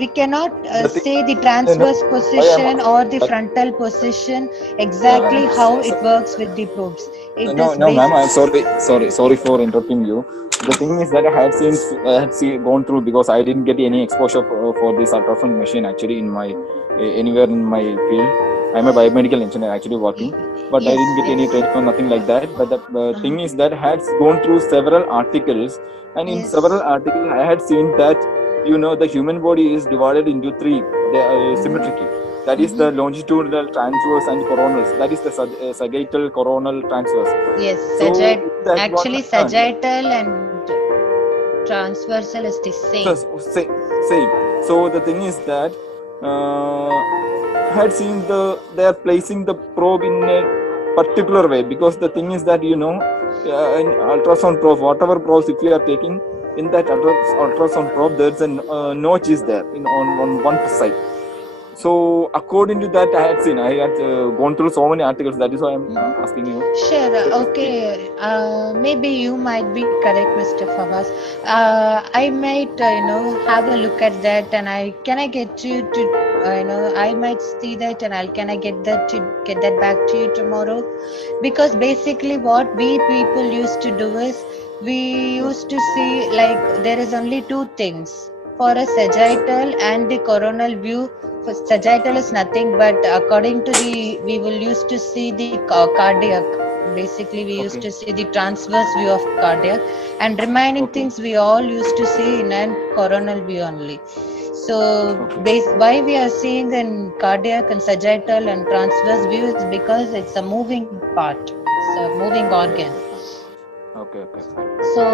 we cannot The thing, say the no, transverse why I'm position or the like, frontal position yeah, exactly how so, it works with the probes. It no, is no, ma'am. based. I'm sorry for interrupting you. The thing is that I had seen gone through because I didn't get any exposure for this ultrasound machine actually in my anywhere in my field. I'm a biomedical engineer actually working, but I Yes, didn't get any yes. training or nothing like that. But the Uh-huh. thing is that I had gone through several articles, and in several Yes. articles I had seen that the human body is divided into three. They are symmetrically. That is the longitudinal transverse and coronals. That is the sagittal coronal transverse. Yes, So that what actually sagittal and transversal is the so, same. same. So the thing is that I had seen they are placing the probe in a particular way, because the thing is that in ultrasound probe, whatever probes if you are taking in that ultrasound probe, there's a notch is there on one side. So according to that, I had gone through so many articles. That is why I'm asking you. Sure. So Okay. Maybe you might be correct, Mr. Fawaz. I might, have a look at that, and I get you to, I might see that, and can I get that back to you tomorrow? Because basically, what we people used to do is we used to see like there is only two things for a sagittal and the coronal view. For sagittal is nothing but according to we will used to see the cardiac. Basically, we used okay, to see the transverse view of cardiac, and remaining okay, things we all used to see in a coronal view only. So, okay, why we are seeing in cardiac and sagittal and transverse view is because it's a moving part, it's a moving okay, organ. okay, fine. Okay, fine. So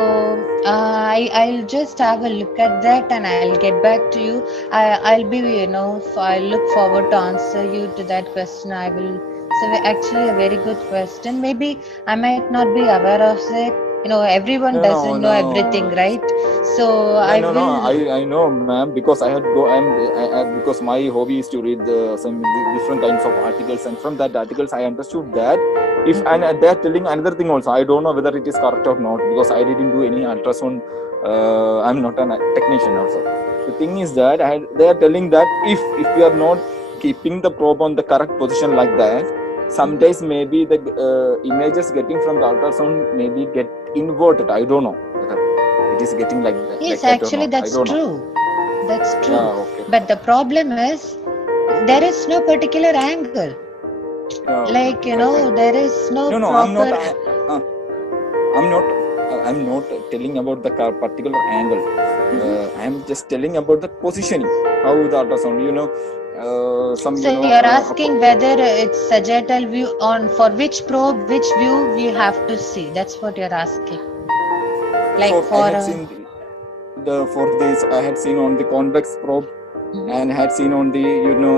I'll just have a look at that, and I'll get back to you. I'll be, I'll look forward to answer you to that question. I will. So actually a very good question. Maybe I might not be aware of it. Everyone No, doesn't know everything, no, right? So I no. will. I know, ma'am, because because my hobby is to read some different kinds of articles, and from that articles I understood that if and they're telling another thing also. I don't know whether it is correct or not, because I didn't do any ultrasound. I'm not a technician also. The thing is that they are telling that if you are not keeping the probe on the correct position like that, sometimes maybe the images getting from the ultrasound maybe get inverted. I don't know whether it is getting Yes, like that or actually not. I that's don't know. true. That's true. Yeah, okay, But the problem is there is no particular angle. yeah, okay, Like, fine. there is no No, proper. I'm not I'm not telling about the particular angle. I'm just telling about the positioning, how the ultrasound, some So you're asking whether it's sagittal view on for which probe, which view we have to see. That's what you're asking. Like for I for. had seen the for this I had seen on the convex probe, and had seen on the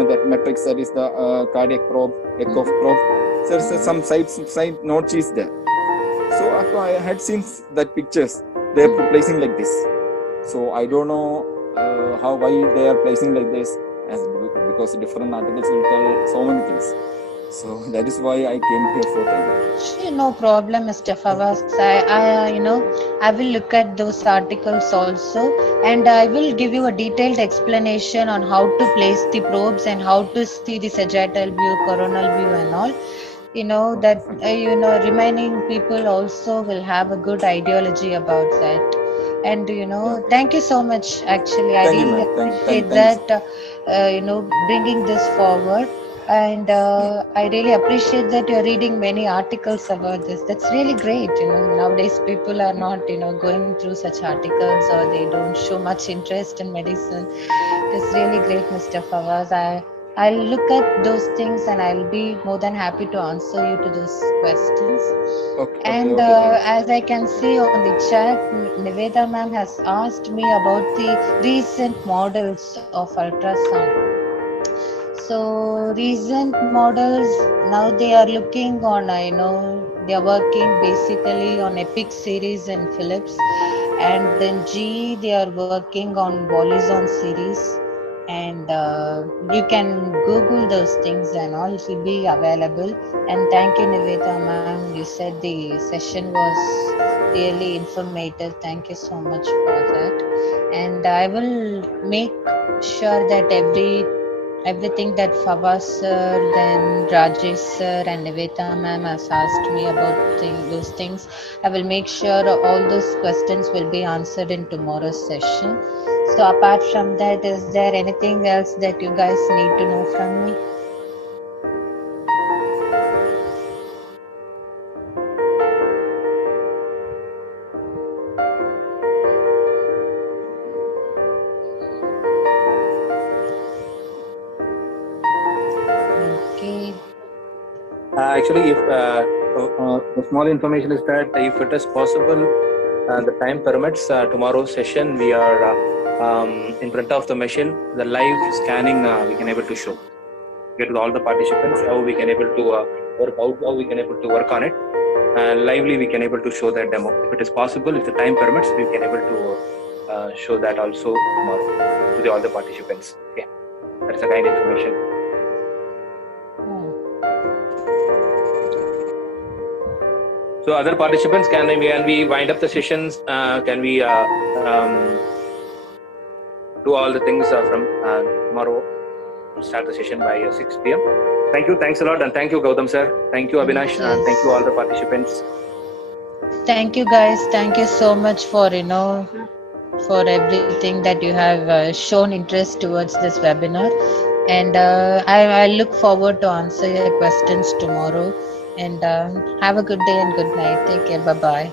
that matrix, that is the cardiac probe, echo probe. So there's some side notch is there. So I had seen that pictures. They are placing like this. So I don't know why they are placing like this, as because different articles will tell so many things. So that is why I came here for training. Sure, no problem, Mr. Fawaz. I will look at those articles also, and I will give you a detailed explanation on how to place the probes and how to see the sagittal view, coronal view, and all. Okay, That fine. remaining people also will have a good ideology about that. And Yeah, okay. thank you so much. Actually, I Thank you, really ma'am. appreciate Thank you. that. Bringing this forward. And Yeah. I really appreciate that you're reading many articles about this. That's really great. Nowadays people are Yeah. not going through such articles, or they don't show much interest in medicine. It's really great, Mr. Fawaz. I'll look at those things and I'll be more than happy to answer you to those questions. Okay. And Thanks. as I can see on the chat, Niveda ma'am has asked me about the recent models of ultrasound. So recent models, now they are looking on, they are working basically on Epic series and Philips, and then GE they are working on Bolizon series, and you can Google those things and all, it will be available. And thank you, Niveda ma'am. You said the session was really informative. Thank you so much for that. And I will make sure that everything that Fawaz sir, then Rajesh sir and Niveta ma'am has asked me about those things, I will make sure all those questions will be answered in tomorrow's session. So apart from that, is there anything else that you guys need to know from me? Okay. Actually, if the small information is that if it is possible, the time permits, tomorrow's session we are in front of the machine. The live scanning we can able to show. Get to all the participants how we can able to work out, how we can able to work on it, and lively we can able to show that demo. If it is possible, if the time permits, we can able to show that also tomorrow to all the participants. Okay, that's a kind information. So other participants, can we wind up the sessions? Can we do all the things from tomorrow? Start the session by 6 p.m. Thank you. Thanks a lot. And thank you, Gautam sir. Thank you, Abhinash. Yes. And thank you all the participants. Thank you guys. Thank you so much for for everything that you have shown interest towards this webinar. And I look forward to answer your questions tomorrow. And have a good day and good night. Take care. Bye bye.